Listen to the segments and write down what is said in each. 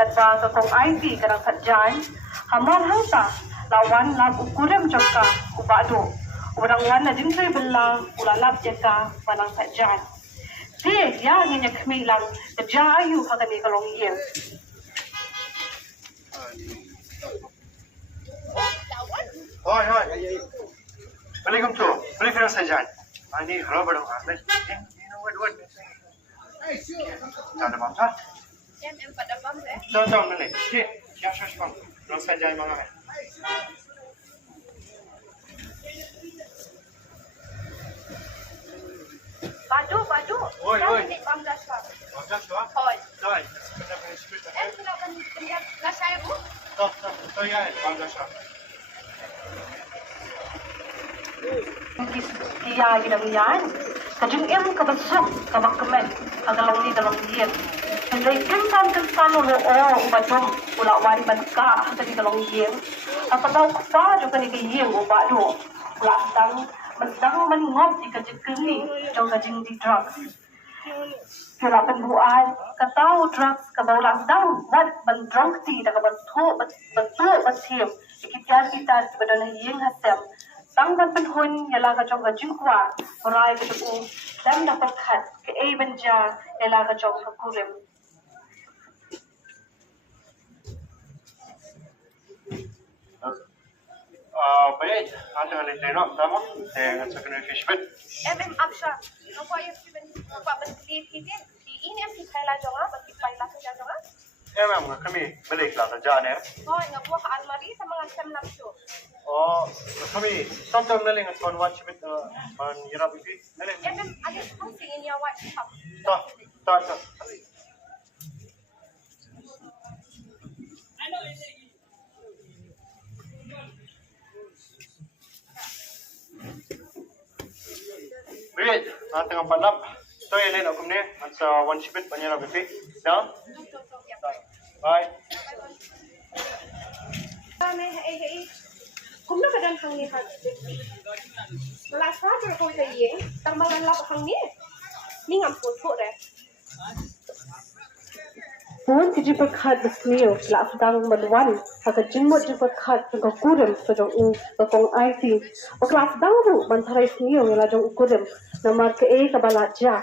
katwa ka kong IT karang kadyan, hamar hanta, lawan lab ukurem jangka ubado, orang wan na din kay belang ulalap jaka panang kadyan. Dia ya nginya kami lang kadya ayu kagani kalong yen. Hoi hoi. Balik kamu tu, balik firman saja. Ini kalau berdoa, wait. Jangan bangsa. Em pada bang deh. Jangan mana? Okey, siap bang. Terus saja mana? Baju. Oi. Bang dah sah. Bangsa suah. Hoi. Dah. Em kalau kan lihat nggak saya bu. Toh ya, bangsa suah. Iya ginang yan. Kajung em kabasok kabakamen kagalong ni dalong yen. Henday kentan lo ubadom ulawan banka kagani dalong yen. Kapadaw pa jo kani yen ubado. Ula mendang mengop di kajeng ni jong kajeng di drugs. Kira penbuat katau drugs kabaulang dang wat bandrong ti da kabantu batim ikityan kita sebadana yen hasem. Tang ban penhun yala ka jong ka jingkwa rai ka tu dan dapat khat ke e banja yala ka jong ka kurim Baik, ada hal lain nak sama dengan secondary fish bed. Em Absha. Apa yang sih apa beli ini em kita lah jangan bagi paylah kerja jangan. Memang kami balik lah kerja ni. Hoi nggak buah almari sama ngacam nafsu. Oh, kami tonton naling at kon watch bit man hirap itu. Naling. Em ada something in your white cup. Tak. Baik, tengah palap. So, ini nak kumne, masa one shipment banyak nak beli. Dah? Bye. Kung nakadang hang ni hang. Malas pa pero kung tayo, tarmalan lang hang ni. Ni ngam puto re. Pun kiji berkat besniu la sedang meluan haka jimot ji berkat ka kurim ka jong u ka kong IT o kelas dang bu bantarai sniu yala jong kurim namar ke e ka balaja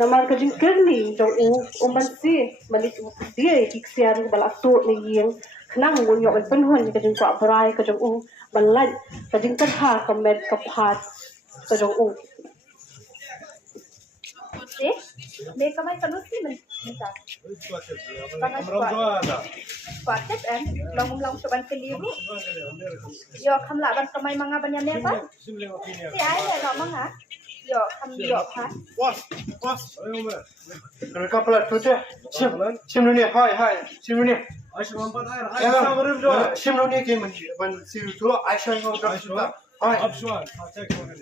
namar ka jing kerni jong u umbansi malik dia iksian bala tu ni yeng kenang mun yo penhun ka jing kwa berai ka jong u balai ka jing terha ka med ka phat ka jong u May kamay kanus ni man. Kuatet em, lang soban keliru. Yo kam la ban kamay mga banyan ne ba? Si ay lo mga. Yo kam yo ha. Was. Kalau kau pelat tu je. Sim lu ni, hai. Sim lu ni. Sim lu ni game ni. Ban sim tu, Aisyah yang kau dah sudah. Hai.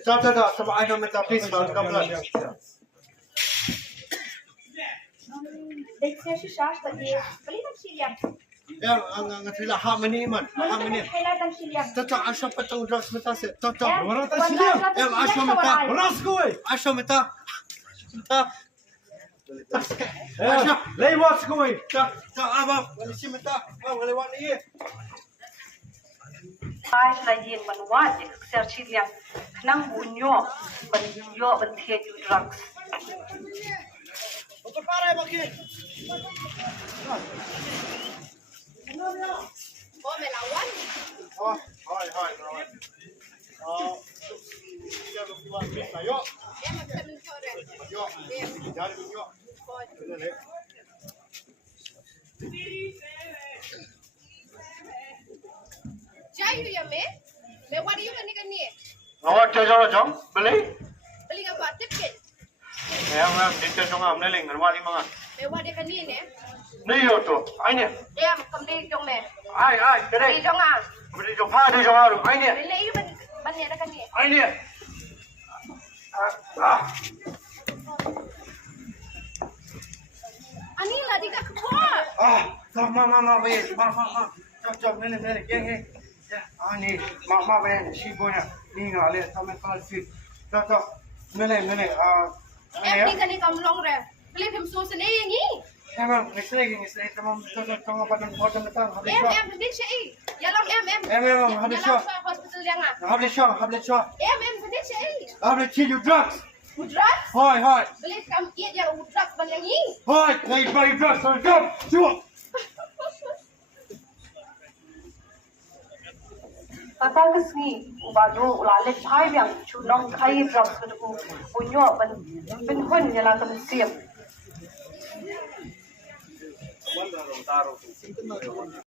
Tak. Sebab I nak minta please kalau kau pelat. Dek saya susah tadi. Beli tak siliam. Yang ang sila ha mani man. Ha mani. Highlight ang siliam. Tata Aisyah patang drugs mata se. Tata. Orang tak siliam. Aisyah mata. Aisyah mata. Aisyah. Lewat sekoi. Tak abang. Aisyah mata. Abang lewat ni. ai la yin man wa ji serchi liang nang bunyo ban the ju drugs Untuk parai bagi. Oh melawan. Hai. Dia berbuat biasa. Yo. Em akan mencuri. Yo. Jangan yo. Boleh. Jayu ya me. Lewat dia kan ni. Awak jom. Beli. Beli apa tiket? Yang detail jom amne ling rumah ni mga. Lewat dia kan ni. Ni yo tu. Ai ni. Em kam đi trong này. Ai, cái Đi đây. trong à? Beli jom ha, đi jom aru. Ai ni. Beli you ban ni ada kan ni. Ai ni. Ani lah di kat kuat. Jom mama weh. Jom ni. Geng. Ya, ni. Mama weh, si punya. Ni ngale sama kalau si. Jom. Ni. Em ni kan ni kam long re. Beli film so seni ni. Emang, ngisay tamam tong padang hotel datang habis Em shot. em phấn chị. Dạ lòng em. Em habis shot. Hospital yang à? Habis shot. Em phấn chị. Habis chi you drugs. Udrak? Hoi. Beli kamu iya yang udrak banyak ni. Hoi, nei buy drugs on come. Sure. Patakas ni ubado ulalit hai yang chunong khai drugs ko unyo ben hun yala kan siam.